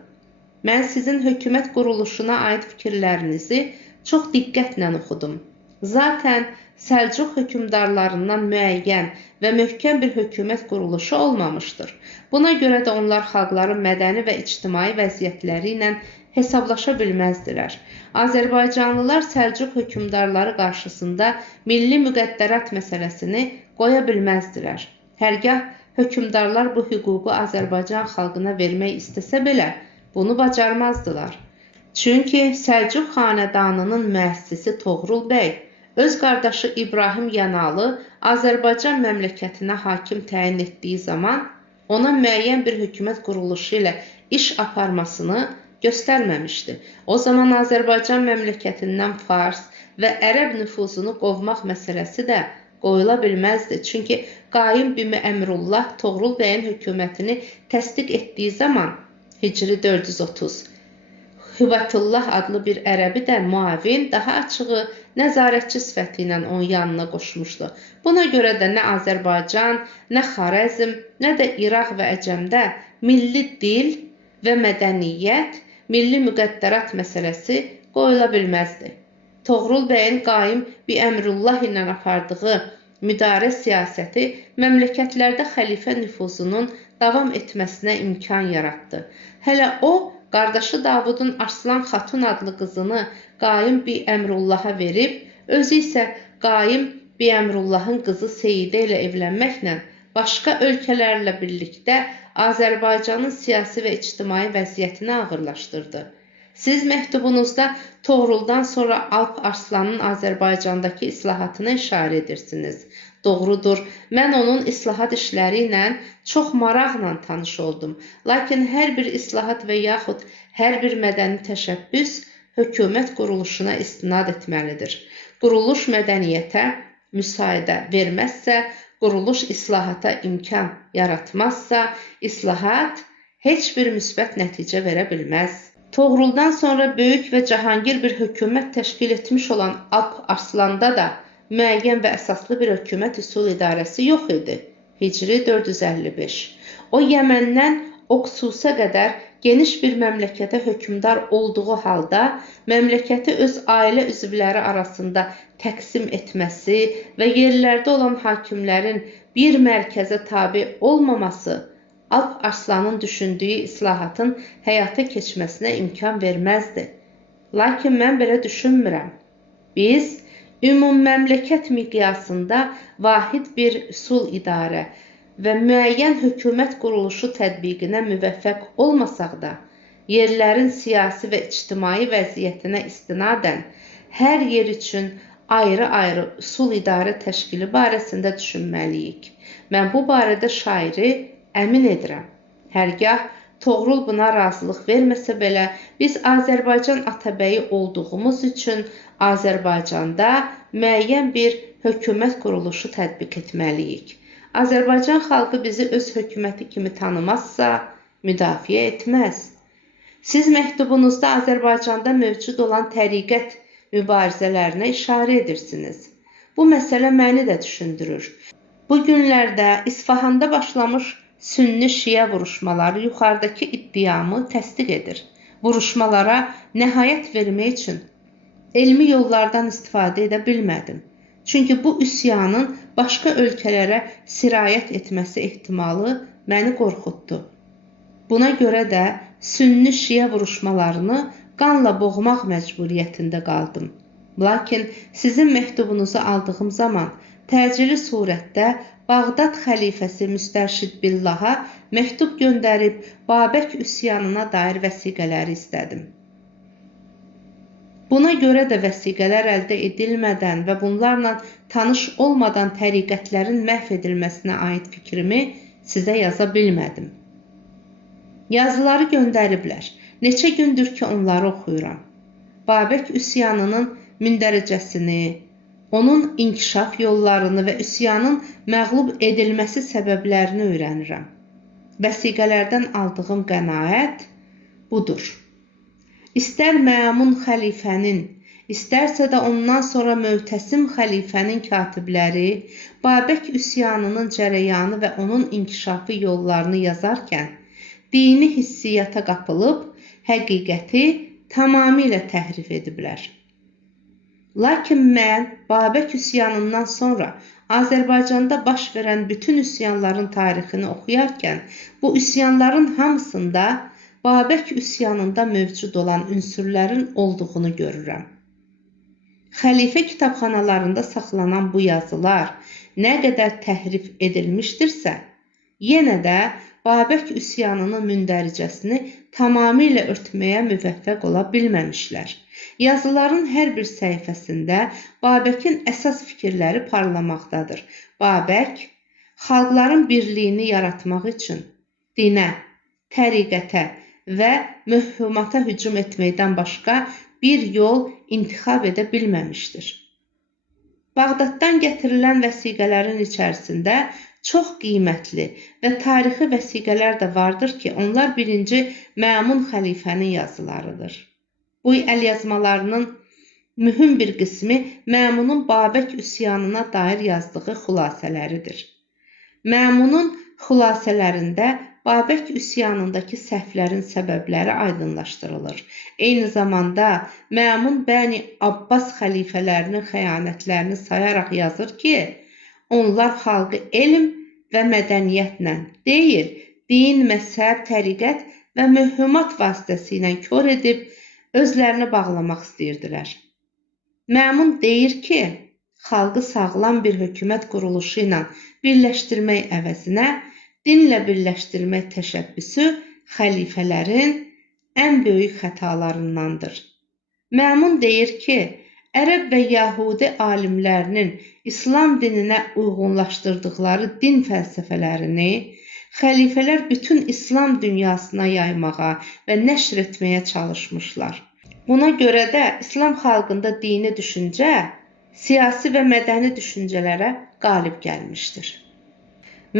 Mən sizin hökumət quruluşuna aid fikirlərinizi çox diqqətlə oxudum. Zaten Səlcuq hökmdarlarından müəyyən və möhkəm bir hökumət quruluşu olmamışdır. Buna görə də onlar xalqların mədəni və ictimai vəziyyətləri ilə hesablaşa bilməzdilər. Azərbaycanlılar Səlcuq hökmdarları qarşısında milli müqəddərat məsələsini qoya bilməzdilər. Hərgah hökmdarlar bu hüququ Azərbaycan xalqına vermək istəsə belə, bunu bacarmazdılar. Çünki Səlcuq xanədanının müəssisi Toğrul bəy öz qardaşı İbrahim Yanalı Azərbaycan məmləkətinə hakim təyin etdiyi zaman ona müəyyən bir hökumət quruluşu ilə iş aparmasını göstərməmişdi. O zaman Azərbaycan məmləkətindən fars və ərəb nüfuzunu qovmaq məsələsi də qoyula bilməzdi. Çünki Qayım Bimi Əmrullah Toğrul bəyin hökumətini təsdiq etdiyi zaman Hicri 430 Hübatullah adlı bir ərəbi də müavin, daha açığı nəzarətçi sifəti ilə onun yanına qoşmuşdu. Buna görə də nə Azərbaycan, nə Xarəzm, nə də İraq və Əcəmdə milli dil və mədəniyyət, milli müqəddərat məsələsi qoyula bilməzdi. Toğrul bəyin Qayım Bimi Əmrullah ilə apardığı müdarə siyasəti məmləkətlərdə xəlifə nüfuzunun davam etməsinə imkan yaratdı. Hələ o, qardaşı Davudun Arslan Xatun adlı qızını Qayım Bimi Əmrullaha verib, özü isə Qayım Bimi Əmrullahın qızı Seyidə ilə evlənməklə başqa ölkələrlə birlikdə Azərbaycanın siyasi və ictimai vəziyyətini ağırlaşdırdı. Siz məktubunuzda Toğruldan sonra Alp Arslanın Azərbaycandakı islahatına işarə edirsiniz. Doğrudur, mən onun islahat işləri ilə çox maraqla tanış oldum. Lakin hər bir islahat və yaxud hər bir mədəni təşəbbüs hökumət quruluşuna istinad etməlidir. Quruluş mədəniyyətə müsaidə verməzsə, quruluş islahata imkan yaratmazsa, islahat heç bir müsbət nəticə verə bilməz. Toğruldan sonra böyük və cahangir bir hökumət təşkil etmiş olan Alp Arslanda da müəyyən və əsaslı bir hökumət üsul idarəsi yox idi. Hicri 455. O Yəməndən Oksusə qədər geniş bir məmləkətə hökmdar olduğu halda məmləkəti öz ailə üzvləri arasında təqsim etməsi və yerlərdə olan hakimlərin bir mərkəzə tabe olmaması Alp Arslanın düşündüyü islahatın həyata keçməsinə imkan verməzdi. Lakin mən belə düşünmürəm. Biz ümumməmləkət miqyasında vahid bir üsul idarə və müəyyən hökumət quruluşu tətbiqinə müvəffəq olmasaq da, yerlərin siyasi və ictimai vəziyyətinə istinadən hər yer üçün ayrı-ayrı üsul idarə təşkili barəsində düşünməliyik. Mən bu barədə şairi əmin edirəm. Hərgah Toğrul buna razılıq verməsə belə, biz Azərbaycan Atabəyi olduğumuz üçün Azərbaycanda müəyyən bir hökumət quruluşu tətbiq etməliyik. Azərbaycan xalqı bizi öz hökuməti kimi tanımazsa, müdafiə etməz. Siz məktubunuzda Azərbaycanda mövcud olan təriqət mübarizələrinə işarə edirsiniz. Bu məsələ məni də düşündürür. Bu günlərdə İsfahanda başlamış Sünni-Şiə vuruşmaları yuxarıdakı iddiamı təsdiq edir. Vuruşmalara nəhayət vermək üçün elmi yollardan istifadə edə bilmədim. Çünki bu üsyanın başqa ölkələrə sirayət etməsi ehtimalı məni qorxutdu. Buna görə də Sünni-Şiə vuruşmalarını qanla boğmaq məcburiyyətində qaldım. Lakin sizin məktubunuzu aldığım zaman təcili surətdə Bağdad xəlifəsi Müstərşid Billaha məktub göndərib Babək üsyanına dair vəsiqələri istədim. Buna görə də vəsiqələr əldə edilmədən və bunlarla tanış olmadan təriqətlərin məhv edilməsinə aid fikrimi sizə yaza bilmədim. Yazıları göndəriblər. Neçə gündür ki, onları oxuyuram. Babək üsyanının mündəricəsini, onun inkişaf yollarını və üsyanın məğlub edilməsi səbəblərini öyrənirəm. Vəsiqələrdən aldığım qənaət budur. İstər Məmun xəlifənin, istərsə də ondan sonra Möhtəsim xəlifənin katibləri Babək üsyanının cərəyanı və onun inkişafı yollarını yazarkən dini hissiyata qapılıb, həqiqəti tamamilə təhrif ediblər. Lakin mən Babək üsyanından sonra Azərbaycanda baş verən bütün üsyanların tarixini oxuyarkən bu üsyanların hamısında Babək üsyanında mövcud olan ünsürlərin olduğunu görürəm. Xəlifə kitabxanalarında saxlanan bu yazılar nə qədər təhrif edilmişdirsə, yenə də Babək üsyanının mündəricəsini tamamilə örtməyə müvəffəq ola bilməmişlər. Yazıların hər bir səhifəsində Babəkin əsas fikirləri parlamaqdadır. Babək, xalqların birliyini yaratmaq üçün dinə, təriqətə və möhümata hücum etməkdən başqa bir yol intixab edə bilməmişdir. Bağdaddan gətirilən vəsiqələrin içərisində çox qiymətli və tarixi vəsiqələr də vardır ki, onlar 1-ci Məmun xəlifənin yazılarıdır. Bu əlyazmalarının mühüm bir qismi Məmunun Babək üsyanına dair yazdığı xülasələridir. Məmunun xülasələrində Babək üsyanındakı səhvlərin səbəbləri aydınlaşdırılır. Eyni zamanda Məmun Bəni Abbas xəlifələrinin xəyanətlərini sayaraq yazır ki, onlar xalqı elm və mədəniyyətlə deyil, din, məzhəb, təriqət və möhümat vasitəsilə kör edib, özlərini bağlamaq istəyirdilər. Məmun deyir ki, xalqı sağlam bir hökumət quruluşu ilə birləşdirmək əvəzinə dinlə birləşdirmək təşəbbüsü xəlifələrin ən böyük xətalarındandır. Məmun deyir ki, Ərəb və Yəhudi alimlərinin İslam dininə uyğunlaşdırdıqları din fəlsəfələrini xəlifələr bütün İslam dünyasına yaymağa və nəşr etməyə çalışmışlar. Buna görə də İslam xalqında dini düşüncə, siyasi və mədəni düşüncələrə qalib gəlmişdir.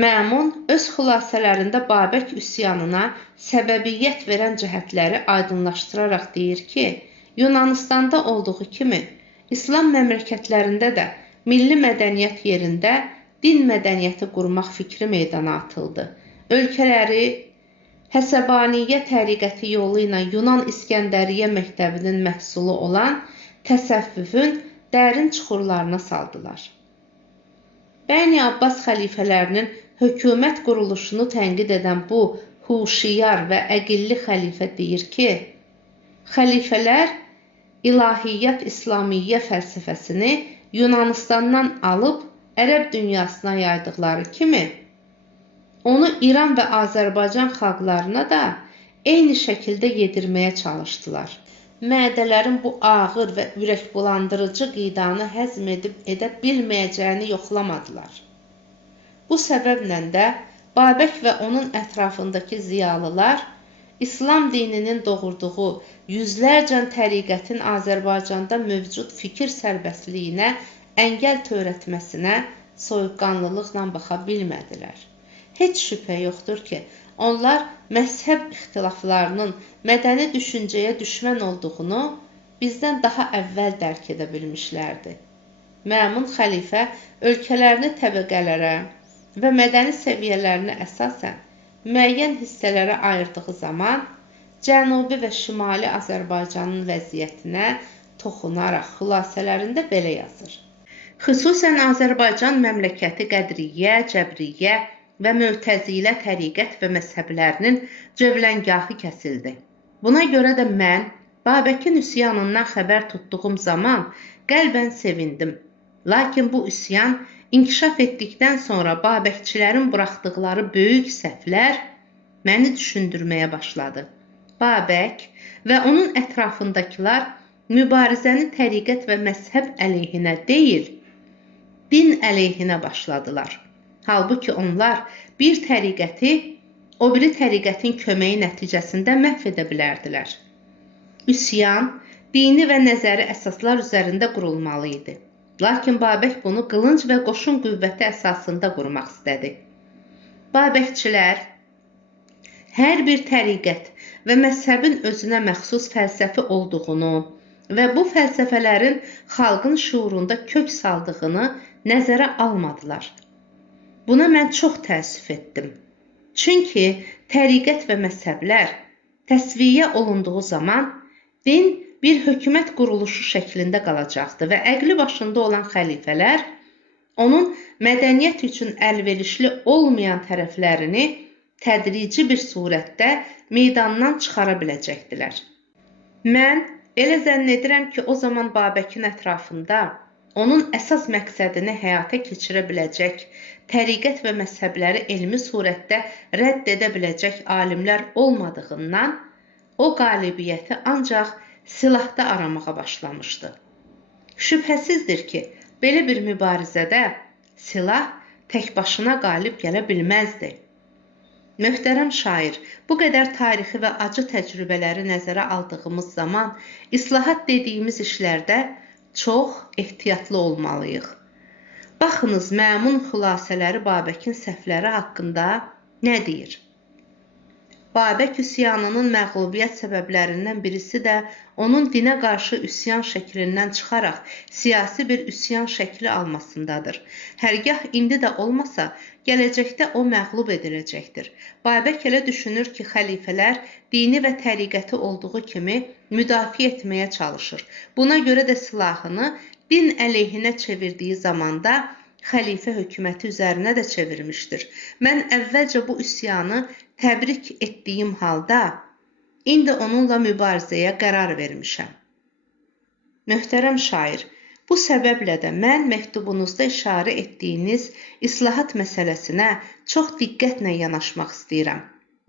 Məmun öz xülasələrində Babək üsyanına səbəbiyyət verən cəhətləri aydınlaşdıraraq deyir ki, Yunanistanda olduğu kimi İslam məmləkətlərində də milli mədəniyyət yerində din mədəniyyəti qurmaq fikri meydana atıldı. Ölkələri Həsəbaniyyə təriqəti yolu ilə Yunan İskəndəriyyə məktəbinin məhsulu olan təsəvvüfün dərin çuxurlarına saldılar. Bəni Abbas xəlifələrinin hökumət quruluşunu tənqid edən bu huşiyar və əqilli xəlifə deyir ki, xəlifələr ilahiyyat İslamiyyə fəlsəfəsini Yunanistandan alıb Ərəb dünyasına yaydıqları kimi, onu İran və Azərbaycan xalqlarına da eyni şəkildə yedirməyə çalışdılar. Mədələrin bu ağır və ürək bulandırıcı qidanı həzm edib edə bilməyəcəyini yoxlamadılar. Bu səbəblə də Babək və onun ətrafındakı ziyalılar İslam dininin doğurduğu yüzlərcə təriqətin Azərbaycanda mövcud fikir sərbəstliyinə əngəl törətməsinə soyuqqanlılıqla baxa bilmədilər. Heç şübhə yoxdur ki, onlar məzhəb ixtilaflarının mədəni düşüncəyə düşmən olduğunu bizdən daha əvvəl dərk edə bilmişlərdi. Məmun xəlifə ölkələrini təbəqələrə və mədəni səviyyələrinə əsasən müəyyən hissələrə ayırdığı zaman Cənubi və Şimali Azərbaycanın vəziyyətinə toxunaraq xülasələrində belə yazır. Xüsusən Azərbaycan məmləkəti Qədriyyə, Cəbriyyə və Mötəzilə təriqət və məzhəblərinin cövləngahı kəsildi. Buna görə də mən Babəkin üsyanından xəbər tutduğum zaman qəlbən sevindim. Lakin bu üsyan inkişaf etdikdən sonra Babəkçilərin buraxdıqları böyük səhvlər məni düşündürməyə başladı. Babək və onun ətrafındakılar mübarizəni təriqət və məzhəb əleyhinə deyil, din əleyhinə başladılar. Halbuki onlar bir təriqəti o biri təriqətin köməyi nəticəsində məhv edə bilərdilər. Üsyan, dini və nəzəri əsaslar üzərində qurulmalı idi. Lakin Babək bunu qılınc və qoşun qüvvəti əsasında qurmaq istədi. Babəkçilər hər bir təriqət və məzhəbin özünə məxsus fəlsəfi olduğunu və bu fəlsəfələrin xalqın şuurunda kök saldığını nəzərə almadılar. Buna mən çox təəssüf etdim. Çünki təriqət və məzhəblər təsviyyə olunduğu zaman din bir hökumət quruluşu şəklində qalacaqdı və əqli başında olan xəlifələr onun mədəniyyət üçün əlverişli olmayan tərəflərini tədrici bir surətdə meydandan çıxara biləcəkdilər. Mən elə zənn edirəm ki, o zaman Babəkin ətrafında onun əsas məqsədini həyata keçirə biləcək, təriqət və məzhəbləri elmi surətdə rədd edə biləcək alimlər olmadığından o qalibiyyəti ancaq silahda aramağa başlamışdı. Şübhəsizdir ki, belə bir mübarizədə silah tək başına qalib gələ bilməzdi. Möhtərəm şair, bu qədər tarixi və acı təcrübələri nəzərə aldığımız zaman islahat dediyimiz işlərdə çox ehtiyatlı olmalıyıq. Baxınız, Məmun xülasələri Babəkin səhvləri haqqında nə deyir? Babək üsyanının məğlubiyyət səbəblərindən birisi də onun dinə qarşı üsyan şəklindən çıxaraq siyasi bir üsyan şəkli almasındadır. Hərgah indi də olmasa, gələcəkdə o məğlub ediləcəkdir. Babək elə düşünür ki, xəlifələr dini və təriqəti olduğu kimi müdafiə etməyə çalışır. Buna görə də silahını din əleyhinə çevirdiyi zamanda xəlifə hökuməti üzərinə də çevirmişdir. Mən əvvəlcə bu üsyanı təbrik etdiyim halda, indi onunla mübarizəyə qərar vermişəm. Möhtərəm şair, bu səbəblə də mən məktubunuzda işarə etdiyiniz islahat məsələsinə çox diqqətlə yanaşmaq istəyirəm.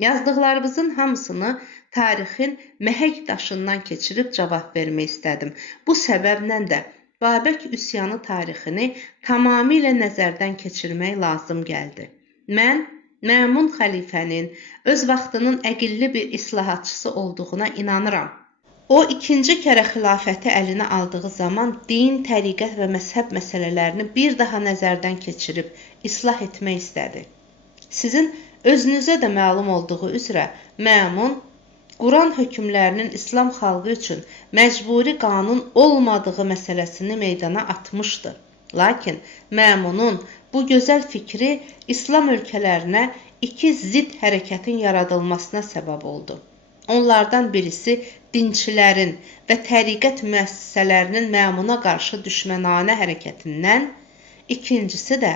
Yazdıqlarınızın hamısını tarixin məhək daşından keçirib cavab vermək istədim. Bu səbəblə də Babək üsyanı tarixini tamamilə nəzərdən keçirmək lazım gəldi. Mən Məmun xəlifənin öz vaxtının əqilli bir islahatçısı olduğuna inanıram. O, ikinci kərə xilafəti əlinə aldığı zaman din, təriqət və məzhəb məsələlərini bir daha nəzərdən keçirib islah etmək istədi. Sizin özünüzə də məlum olduğu üzrə Məmun, Quran hökmlərinin İslam xalqı üçün məcburi qanun olmadığı məsələsini meydana atmışdı. Lakin Məmunun bu gözəl fikri İslam ölkələrinə iki zidd hərəkətin yaradılmasına səbəb oldu. Onlardan birisi dinçilərin və təriqət müəssisələrinin Məmuna qarşı düşmənanə hərəkətindən, ikincisi də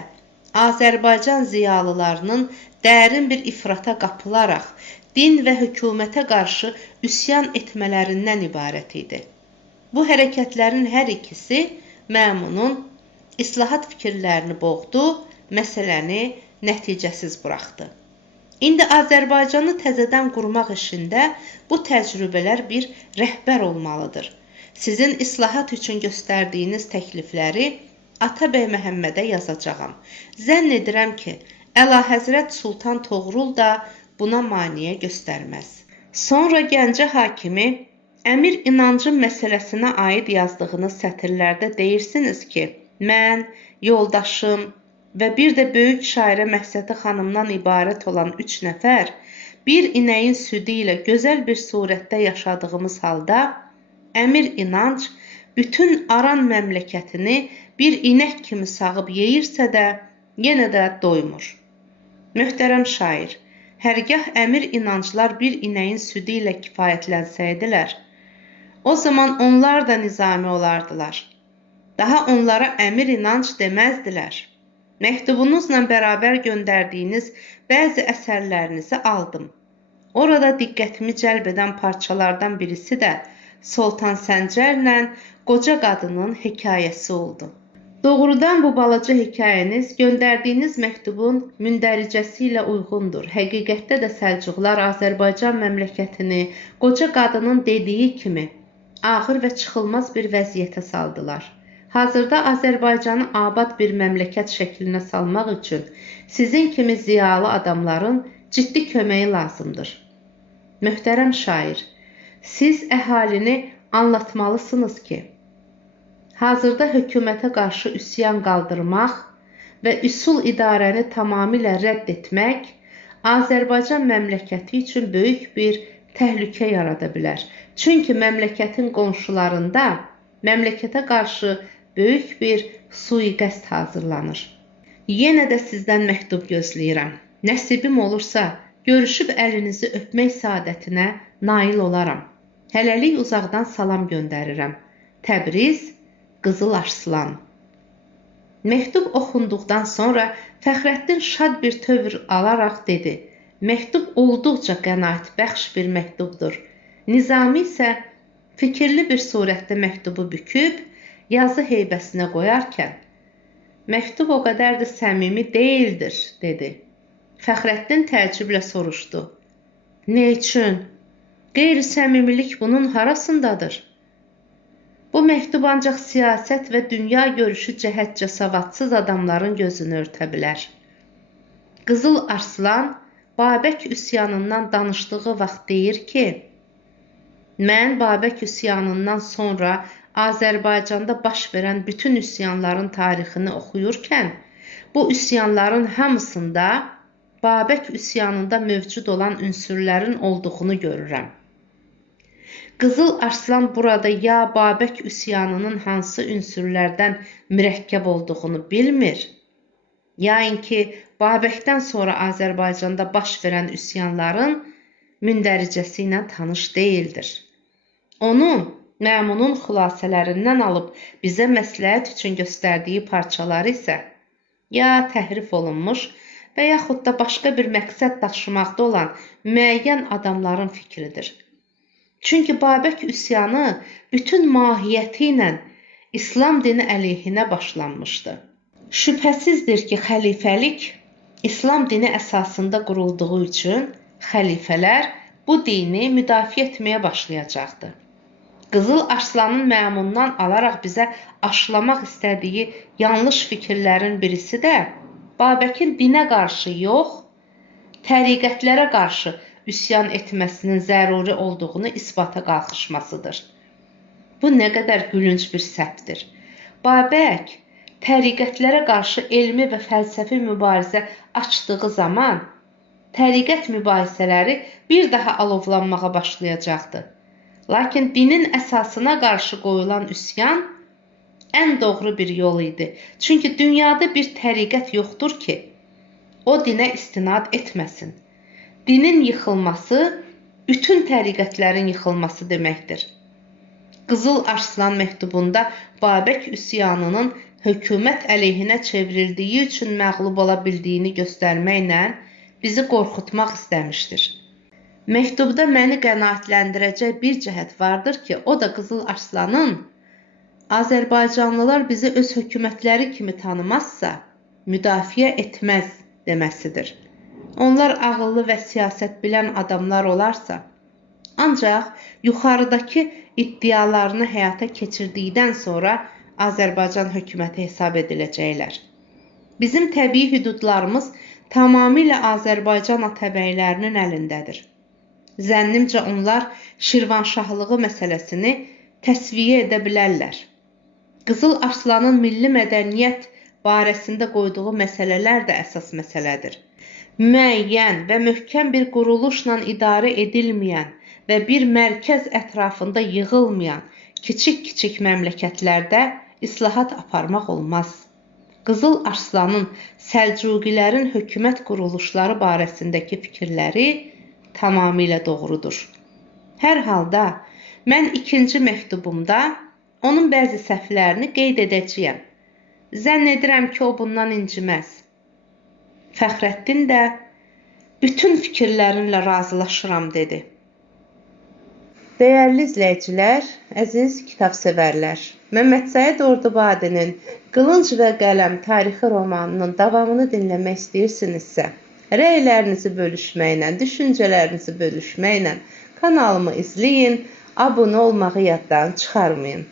Azərbaycan ziyalılarının dərin bir ifrata qapılaraq din və hökumətə qarşı üsyan etmələrindən ibarət idi. Bu hərəkətlərin hər ikisi Məmunun islahat fikirlərini boğdu, məsələni nəticəsiz buraxdı. İndi Azərbaycanı təzədən qurmaq işində bu təcrübələr bir rəhbər olmalıdır. Sizin islahat üçün göstərdiyiniz təklifləri Atabəy Məhəmmədə yazacağam. Zənn edirəm ki, Əlahəzrət Sultan Toğrul da buna maneə göstərməz. Sonra Gəncə hakimi Əmir İnancın məsələsinə aid yazdığınız sətirlərdə deyirsiniz ki, mən, yoldaşım və bir də böyük şairə Məhsəti xanımdan ibarət olan 3 nəfər bir inəyin südü ilə gözəl bir surətdə yaşadığımız halda Əmir İnanc bütün Aran məmləkətini bir inək kimi sağıb yeyirsə də yenə də doymur. Möhtərəm şair, hərgah Əmir İnanclar bir inəyin südü ilə kifayətlənsəydilər, o zaman onlar da nizami olardılar. Daha onlara Əmir İnanc deməzdilər. Məktubunuzla bərabər göndərdiyiniz bəzi əsərlərinizi aldım. Orada diqqətimi cəlb edən parçalardan birisi də Sultan Səncərlə qoca qadının hekayəsi oldu. Doğrudan bu balaca hekayəniz göndərdiyiniz məktubun mündəricəsi ilə uyğundur. Həqiqətdə də Səlcuqlar Azərbaycan məmləkətini qoca qadının dediyi kimi ağır və çıxılmaz bir vəziyyətə saldılar. Hazırda Azərbaycanı abad bir məmləkət şəklinə salmaq üçün sizin kimi ziyalı adamların ciddi köməyi lazımdır. Möhtərəm şair, siz əhalini anlatmalısınız ki, hazırda hökumətə qarşı üsyan qaldırmaq və üsul idarəni tamamilə rədd etmək Azərbaycan məmləkəti üçün böyük bir təhlükə yarada bilər. Çünki məmləkətin qonşularında məmləkətə qarşı böyük bir sui-qəsd hazırlanır. Yenə də sizdən məktub gözləyirəm. Nəsibim olursa, görüşüb əlinizi öpmək saadətinə nail olaram. Hələlik uzaqdan salam göndərirəm. Təbriz, Qızıl Arslan. Məktub oxunduqdan sonra Fəxrəddin şad bir tövr alaraq dedi. Məktub olduqca qənaətbəxş bir məktubdur. Nizami isə fikirli bir surətdə məktubu büküb, yazı heybəsinə qoyarkən, məktub o qədər də səmimi deyildir, dedi. Fəxrəddin təəccüblə soruşdu. Nə üçün? Qeyri-səmimilik bunun harasındadır? Bu məktub ancaq siyasət və dünya görüşü cəhətcə savadsız adamların gözünü örtə bilər. Qızıl Arslan Babək üsyanından danışdığı vaxt deyir ki, mən Babək üsyanından sonra Azərbaycanda baş verən bütün üsyanların tarixini oxuyurkən, bu üsyanların hamısında Babək üsyanında mövcud olan ünsürlərin olduğunu görürəm. Qızıl Arslan burada ya Babək üsyanının hansı ünsürlərdən mürəkkəb olduğunu bilmir, yain ki, Babəkdən sonra Azərbaycanda baş verən üsyanların mündəricəsi ilə tanış deyildir. Onun, Məmunun xülasələrindən alıb bizə məsləhət üçün göstərdiyi parçaları isə ya təhrif olunmuş və yaxud da başqa bir məqsəd daşımaqda olan müəyyən adamların fikridir. Çünki Babək üsyanı bütün mahiyyəti ilə İslam dini əleyhinə başlanmışdı. Şübhəsizdir ki, xəlifəlik İslam dini əsasında qurulduğu üçün xəlifələr bu dini müdafiə etməyə başlayacaqdı. Qızıl Arslanın Məmundan alaraq bizə aşılamaq istədiyi yanlış fikirlərin birisi də Babəkin dinə qarşı yox, təriqətlərə qarşı üsyan etməsinin zəruri olduğunu isbata qalxışmasıdır. Bu nə qədər gülünc bir səhvdir. Babək təriqətlərə qarşı elmi və fəlsəfi mübarizə açdığı zaman təriqət mübahisələri bir daha alovlanmağa başlayacaqdı. Lakin dinin əsasına qarşı qoyulan üsyan ən doğru bir yol idi. Çünki dünyada bir təriqət yoxdur ki, o dinə istinad etməsin. Dinin yıxılması, bütün təriqətlərin yıxılması deməkdir. Qızıl Arslan məktubunda Babək üsyanının hökumət əleyhinə çevrildiyi üçün məğlub ola bildiyini göstərməklə bizi qorxutmaq istəmişdir. Məktubda məni qənaətləndirəcək bir cəhət vardır ki, o da Qızıl Arslanın Azərbaycanlılar bizi öz hökumətləri kimi tanımazsa, müdafiə etməz deməsidir. Onlar ağıllı və siyasət bilən adamlar olarsa, ancaq yuxarıdakı iddialarını həyata keçirdikdən sonra Azərbaycan hökuməti hesab ediləcəklər. Bizim təbii hüdudlarımız tamamilə Azərbaycan atəbəylərinin əlindədir. Zənnimcə onlar Şirvanşahlığı məsələsini təsviyə edə bilərlər. Qızıl Arslanın milli mədəniyyət barəsində qoyduğu məsələlər də əsas məsələdir. Müəyyən və möhkəm bir quruluşla idarə edilməyən və bir mərkəz ətrafında yığılmayan kiçik-kiçik məmləkətlərdə islahat aparmaq olmaz. Qızıl Arslanın Səlcuqilərin hökumət quruluşları barəsindəki fikirləri tamamilə doğrudur. Hər halda, mən ikinci məktubumda onun bəzi səhvlərini qeyd edəcəyəm. Zənn edirəm ki, o bundan inciməz. Fəxrəddin də bütün fikirlərinlə razılaşıram, dedi. Dəyərli izləyicilər, əziz kitabsevərlər, Məmməd Səid Ordubadinin Qılınc və Qələm tarixi romanının davamını dinləmək istəyirsinizsə, rəylərinizi bölüşməklə, düşüncələrinizi bölüşməklə kanalımı izləyin, abunə olmağı yaddan çıxarmayın.